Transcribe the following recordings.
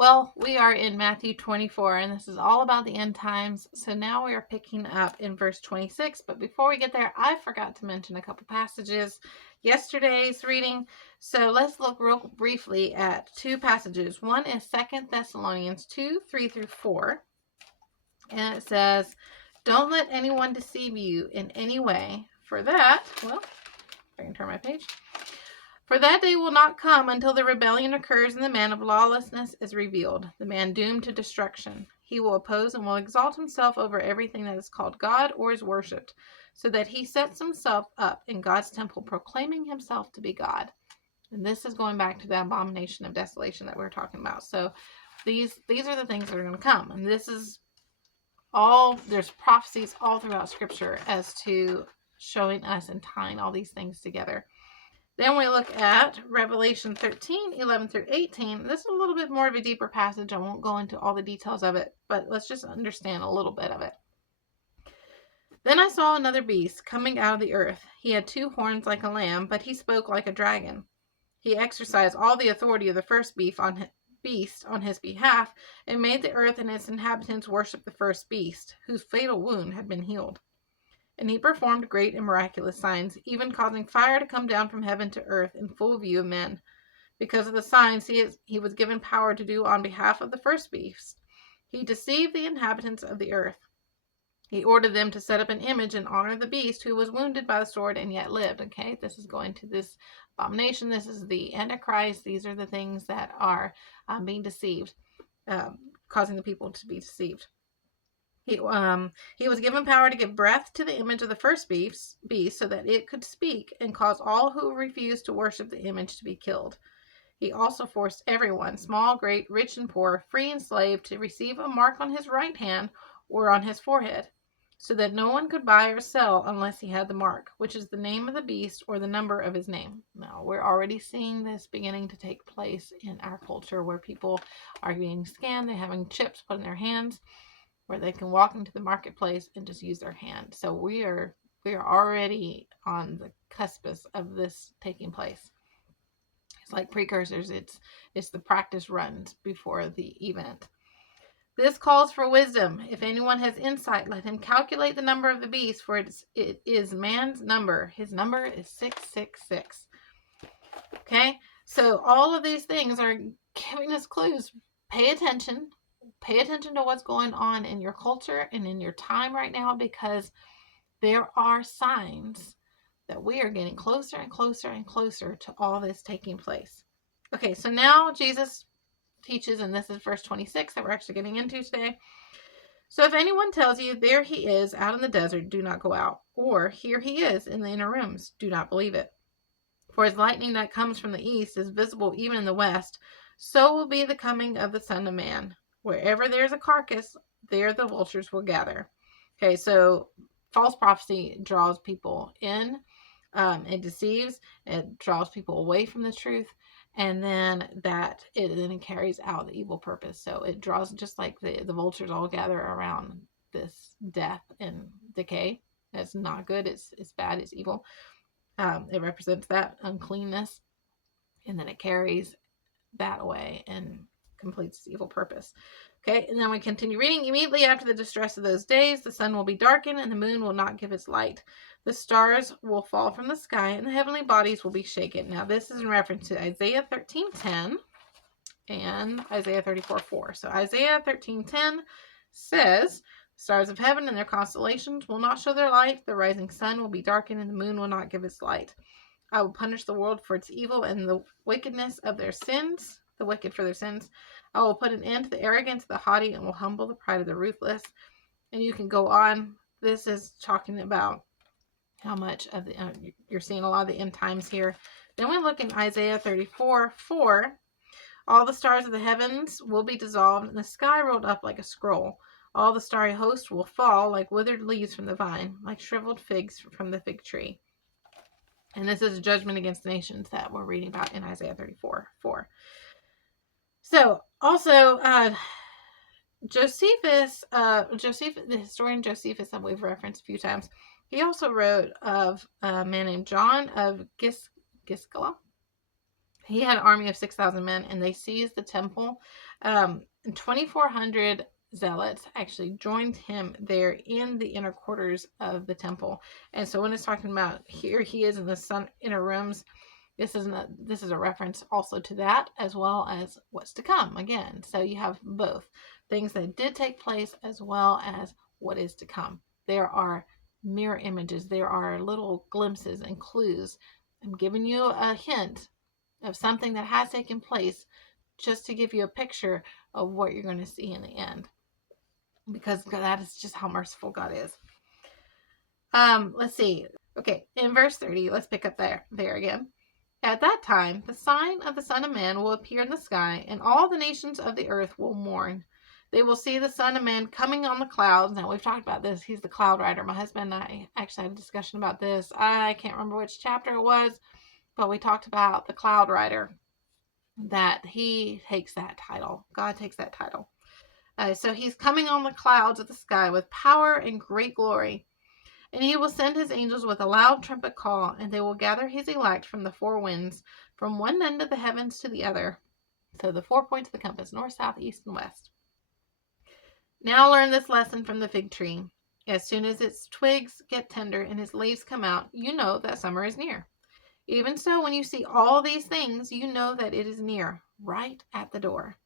Well, we are in Matthew 24, and this is all about the end times. So now we are picking up in verse 26. But before we get there, I forgot to mention a couple passages yesterday's reading. So let's look real briefly at two passages. One is 2 Thessalonians 2, 3 through 4. And it says, "Don't let anyone deceive you in any way. For that," well, if I can turn my page. "For that day will not come until the rebellion occurs and the man of lawlessness is revealed, the man doomed to destruction. He will oppose and will exalt himself over everything that is called God or is worshipped, so that he sets himself up in God's temple, proclaiming himself to be God." And this is going back to the abomination of desolation that we were talking about. So these are the things that are going to come. And this is there's prophecies all throughout Scripture as to showing us and tying all these things together. Then we look at Revelation 13, 11 through 18. This is a little bit more of a deeper passage. I won't go into all the details of it, but let's just understand a little bit of it. "Then I saw another beast coming out of the earth. He had 2 horns like a lamb, but he spoke like a dragon. He exercised all the authority of the first beast on his behalf, and made the earth and its inhabitants worship the first beast, whose fatal wound had been healed. And he performed great and miraculous signs, even causing fire to come down from heaven to earth in full view of men. Because of the signs he was given power to do on behalf of the first beast. He deceived the inhabitants of the earth. He ordered them to set up an image in honor of the beast who was wounded by the sword and yet lived." Okay, this is going to this abomination. This is the Antichrist. These are the things that are being deceived, causing the people to be deceived. He was given power to give breath to the image of the first beast so that it could speak and cause all who refused to worship the image to be killed. He also forced everyone, small, great, rich, and poor, free and slave, to receive a mark on his right hand or on his forehead, so that no one could buy or sell unless he had the mark, which is the name of the beast or the number of his name. Now, we're already seeing this beginning to take place in our culture, where people are being scammed. They're having chips put in their hands where they can walk into the marketplace and just use their hand. So we are already on the cuspis of this taking place. It's like precursors. It's the practice runs before the event. "This calls for wisdom. If anyone has insight, let him calculate the number of the beast, for it is man's number. His number is 666. Okay, so all of these things are giving us clues. Pay attention. Pay attention to what's going on in your culture and in your time right now, because there are signs that we are getting closer and closer and closer to all this taking place. Okay, so now Jesus teaches, and this is verse 26 that we're actually getting into today. "So if anyone tells you, 'There he is out in the desert,' do not go out. Or, 'Here he is in the inner rooms,' do not believe it. For as lightning that comes from the east is visible even in the west, so will be the coming of the Son of Man. Wherever there's a carcass, there the vultures will gather." Okay, so false prophecy draws people in. It deceives. It draws people away from the truth. And then it carries out the evil purpose. So it draws, just like the vultures all gather around this death and decay. That's not good. It's bad. It's evil. It represents that uncleanness, and then it carries that away and completes its evil purpose. Okay, and then we continue reading. "Immediately after the distress of those days, the sun will be darkened, and the moon will not give its light. The stars will fall from the sky, and the heavenly bodies will be shaken." Now, this is in reference to Isaiah 13:10 and Isaiah 34:4. So Isaiah 13:10 says, "The stars of heaven and their constellations will not show their light. The rising sun will be darkened, and the moon will not give its light. I will punish the world for its evil and the wickedness of their sins, the wicked for their sins. I will put an end to the arrogance of the haughty and will humble the pride of the ruthless." And you can go on. This is talking about how much of the you're seeing a lot of the end times here. Then we look in Isaiah 34:4. "All the stars of the heavens will be dissolved, and the sky rolled up like a scroll. All the starry host will fall like withered leaves from the vine, like shriveled figs from the fig tree." And this is a judgment against the nations that we're reading about in Isaiah 34:4. So, also, Josephus, the historian Josephus, that we've referenced a few times, he also wrote of a man named John of Giscala. he had an army of 6,000 men, and they seized the temple. And 2,400 zealots actually joined him there in the inner quarters of the temple. And so when it's talking about here he is in the inner rooms, this is a reference also to that, as well as what's to come again. So you have both things that did take place as well as what is to come. There are mirror images, there are little glimpses and clues. I'm giving you a hint of something that has taken place just to give you a picture of what you're going to see in the end, because that is just how merciful God is. Let's see. Okay, in verse 30, let's pick up there again. At that time, the sign of the Son of Man will appear in the sky, and all the nations of the earth will mourn. They will see the Son of Man coming on the clouds. Now, we've talked about this. He's the cloud rider. My husband and I actually had a discussion about this. I can't remember which chapter it was, but we talked about the cloud rider, that he takes that title. God takes that title. So he's coming on the clouds of the sky with power and great glory. And he will send his angels with a loud trumpet call, and they will gather his elect from the four winds, from one end of the heavens to the other. So the 4 points of the compass, north, south, east, and west. Now learn this lesson from the fig tree. As soon as its twigs get tender and its leaves come out, you know that summer is near. Even so, when you see all these things, you know that it is near, right at the door.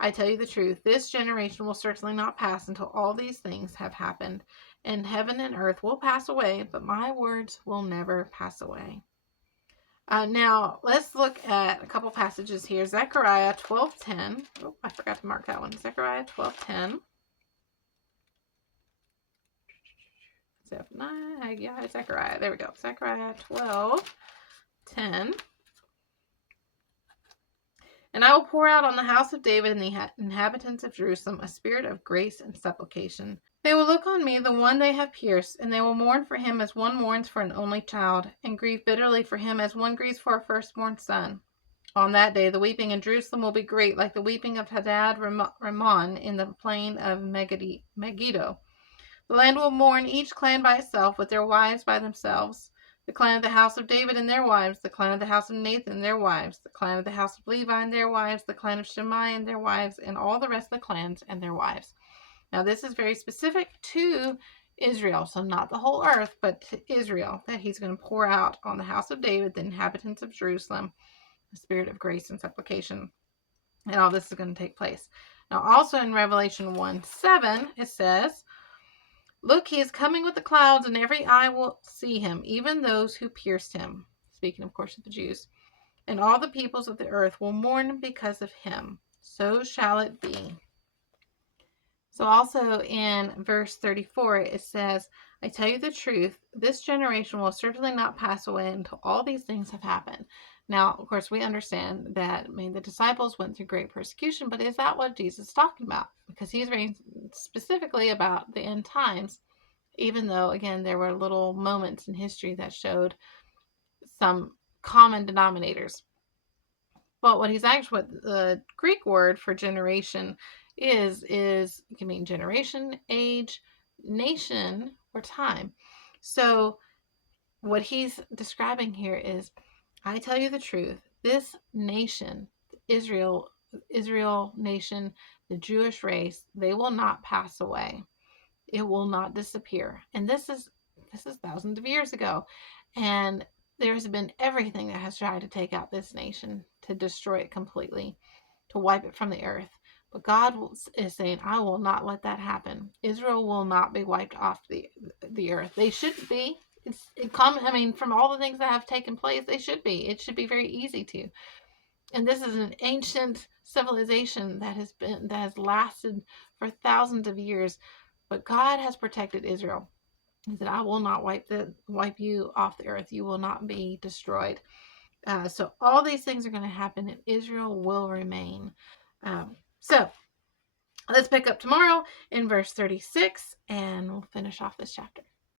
I tell you the truth, this generation will certainly not pass until all these things have happened. And heaven and earth will pass away, but my words will never pass away. Now, let's look at a couple passages here. Zechariah 12:10. Oh, I forgot to mark that one. Zechariah 12:10. Yeah, Zechariah. There we go. Zechariah 12:10. And I will pour out on the house of David and the inhabitants of Jerusalem a spirit of grace and supplication. They will look on me, the one they have pierced, and they will mourn for him as one mourns for an only child, and grieve bitterly for him as one grieves for a firstborn son. On that day, the weeping in Jerusalem will be great, like the weeping of Hadad Rimmon in the plain of Megiddo. The land will mourn, each clan by itself, with their wives by themselves. The clan of the house of David and their wives, the clan of the house of Nathan and their wives, the clan of the house of Levi and their wives, the clan of Shimei and their wives, and all the rest of the clans and their wives. Now, this is very specific to Israel, so not the whole earth, but to Israel, that he's going to pour out on the house of David, the inhabitants of Jerusalem, the spirit of grace and supplication. And all this is going to take place. Now, also in Revelation 1:7, it says, "Look, he is coming with the clouds, and every eye will see him, even those who pierced him." Speaking, of course, of the Jews. "And all the peoples of the earth will mourn because of him. So shall it be." So also in verse 34, it says, "I tell you the truth, this generation will certainly not pass away until all these things have happened." Now, of course, we understand that the disciples went through great persecution, but is that what Jesus is talking about? Because he's very specifically about the end times, even though, again, there were little moments in history that showed some common denominators. But what the Greek word for generation is it can mean generation, age, nation, or time. So what he's describing here is, I tell you the truth, this nation, Israel nation, the Jewish race, they will not pass away. It will not disappear. And this is thousands of years ago. And there's been everything that has tried to take out this nation, to destroy it completely, to wipe it from the earth. But God is saying, I will not let that happen. Israel will not be wiped off the earth. They shouldn't be. From all the things that have taken place, they should be. It should be very easy to. And this is an ancient civilization that has lasted for thousands of years. But God has protected Israel. He said, I will not wipe you off the earth. You will not be destroyed. So all these things are going to happen, and Israel will remain. So let's pick up tomorrow in verse 36, and we'll finish off this chapter.